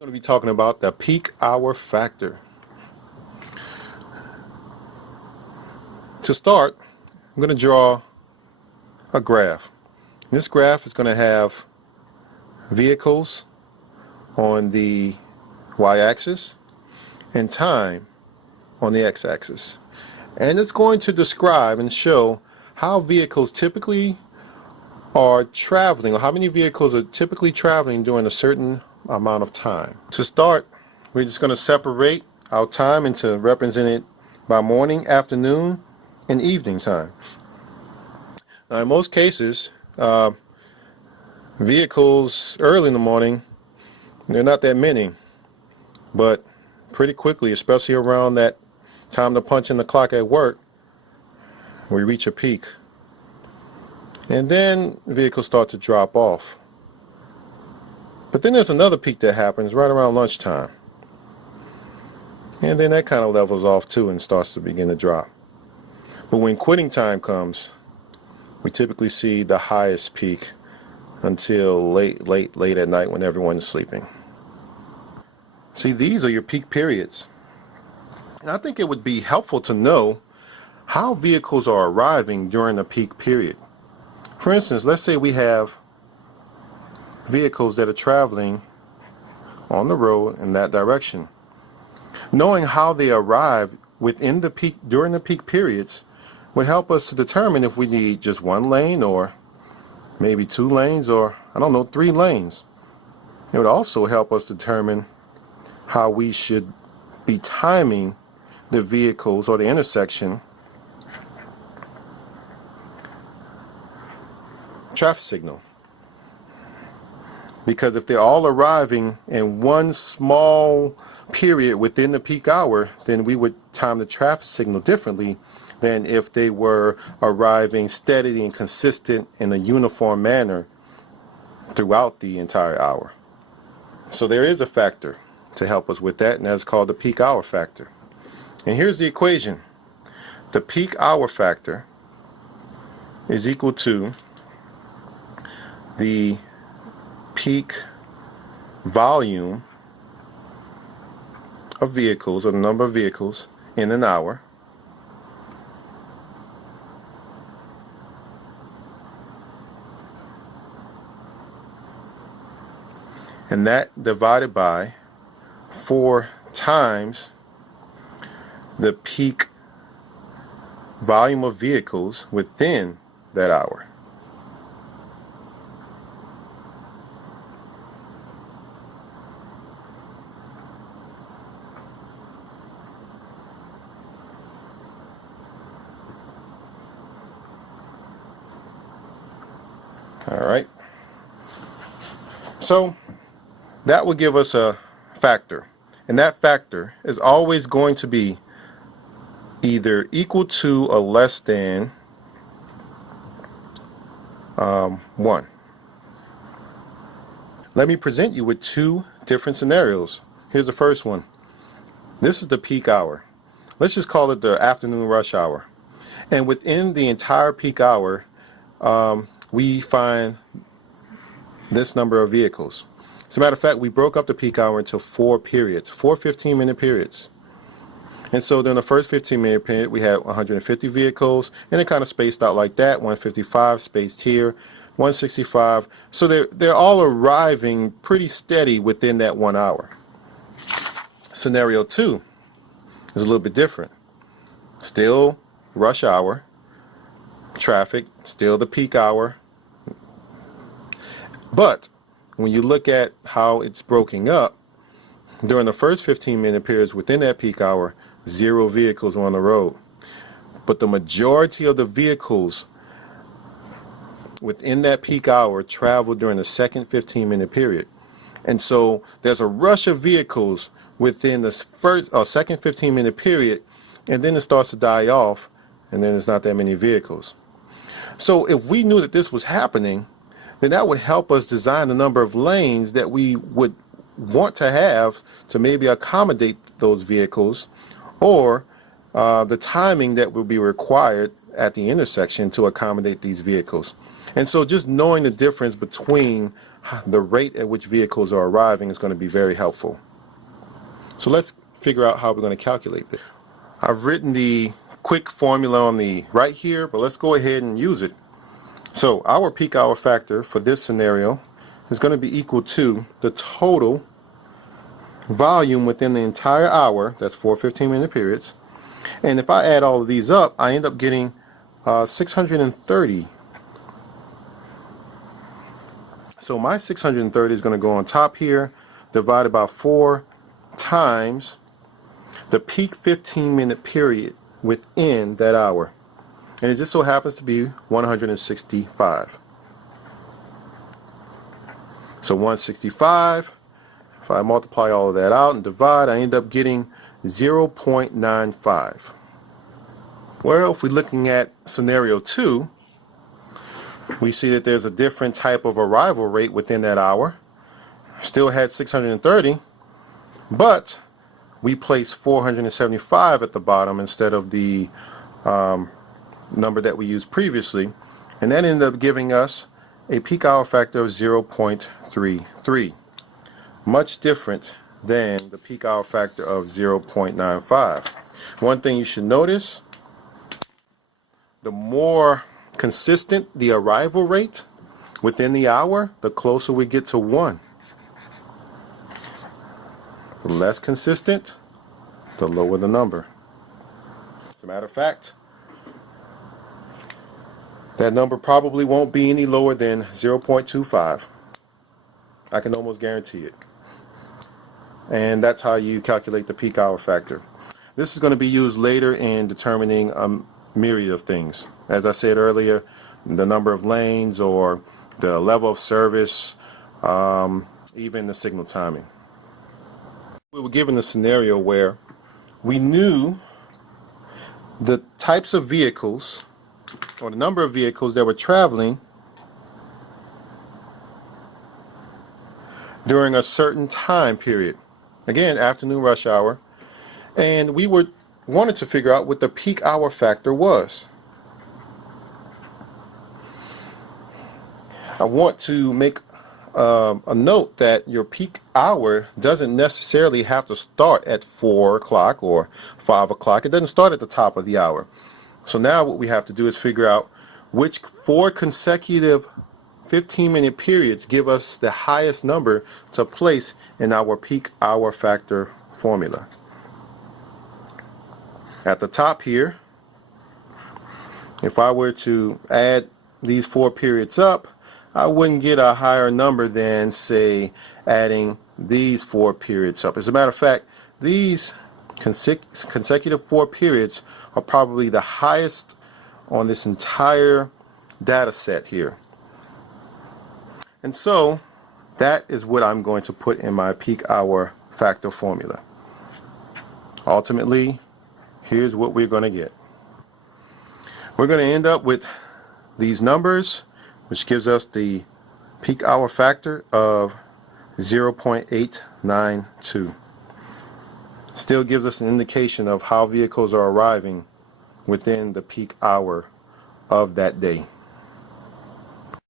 I'm going to be talking about the peak hour factor. To start, I'm going to draw a graph. This graph is going to have vehicles on the y-axis and time on the x-axis. And it's going to describe and show how vehicles typically are traveling, or how many vehicles are typically traveling during a certain amount of time. To start, we're just going to separate our time into represented by morning, afternoon, and evening time. Now, in most cases, vehicles early in the morning, they're not that many, but pretty quickly, especially around that time to punch in the clock at work, we reach a peak. And then vehicles start to drop off. But then there's another peak that happens right around lunchtime. And then that kind of levels off too and starts to begin to drop. But when quitting time comes, we typically see the highest peak until late at night when everyone's sleeping. See, these are your peak periods. And I think it would be helpful to know how vehicles are arriving during the peak period. For instance, let's say we have vehicles that are traveling on the road in that direction. Knowing how they arrive within the peak during the peak periods would help us to determine if we need just one lane or maybe 2 lanes or, 3 lanes. It would also help us determine how we should be timing the vehicles or the intersection traffic signal. Because if they're all arriving in one small period within the peak hour, then we would time the traffic signal differently than if they were arriving steady and consistent in a uniform manner throughout the entire hour. So there is a factor to help us with that, and that's called the peak hour factor. And here's the equation. The peak hour factor is equal to the peak volume of vehicles, or the number of vehicles in an hour, and that divided by 4 times the peak volume of vehicles within that hour. All right. So that will give us a factor. And that factor is always going to be either equal to or less than 1. Let me present you with 2 different scenarios. Here's the first one. This is the peak hour. Let's just call it the afternoon rush hour. And within the entire peak hour, we find this number of vehicles. As a matter of fact, we broke up the peak hour into 4 periods, 4 15-minute periods. And so during the first 15-minute period, we had 150 vehicles, and it kind of spaced out like that, 155 spaced here, 165. So they're all arriving pretty steady within that 1 hour. Scenario 2 is a little bit different. Still rush hour, traffic, still the peak hour. But when you look at how it's broken up, during the first 15-minute periods within that peak hour, 0 vehicles were on the road. But the majority of the vehicles within that peak hour traveled during the second 15-minute period. And so there's a rush of vehicles within the first or second 15-minute period, and then it starts to die off, and then there's not that many vehicles. So if we knew that this was happening, then that would help us design the number of lanes that we would want to have to maybe accommodate those vehicles, or the timing that will be required at the intersection to accommodate these vehicles. And so just knowing the difference between the rate at which vehicles are arriving is going to be very helpful. So let's figure out how we're going to calculate this. I've written the quick formula on the right here, but let's go ahead and use it. So our peak hour factor for this scenario is going to be equal to the total volume within the entire hour. That's 4 15-minute periods. And if I add all of these up, I end up getting 630. So my 630 is going to go on top here, divided by 4 times the peak 15-minute period within that hour. And it just so happens to be 165. So 165, if I multiply all of that out and divide, I end up getting 0.95. Well, if we're looking at scenario 2, we see that there's a different type of arrival rate within that hour. Still had 630, but we placed 475 at the bottom instead of the number that we used previously, and that ended up giving us a peak hour factor of 0.33, much different than the peak hour factor of 0.95. One thing you should notice, the more consistent the arrival rate within the hour, the closer we get to 1. The less consistent, the lower the number. As a matter of fact, that number probably won't be any lower than 0.25. I can almost guarantee it. And that's how you calculate the peak hour factor. This is going to be used later in determining a myriad of things. As I said earlier, the number of lanes or the level of service, even the signal timing. We were given a scenario where we knew the types of vehicles or the number of vehicles that were traveling during a certain time period. Again, afternoon rush hour. And we wanted to figure out what the peak hour factor was. I want to make a note that your peak hour doesn't necessarily have to start at 4 o'clock or 5 o'clock. It doesn't start at the top of the hour. So now what we have to do is figure out which 4 consecutive 15-minute periods give us the highest number to place in our peak hour factor formula. At the top here, if I were to add these 4 periods up, I wouldn't get a higher number than, say, adding these 4 periods up. As a matter of fact, these consecutive 4 periods are probably the highest on this entire data set here. And so that is what I'm going to put in my peak hour factor formula. Ultimately, here's what we're going to get. We're going to end up with these numbers, which gives us the peak hour factor of 0.892. Still gives us an indication of how vehicles are arriving within the peak hour of that day.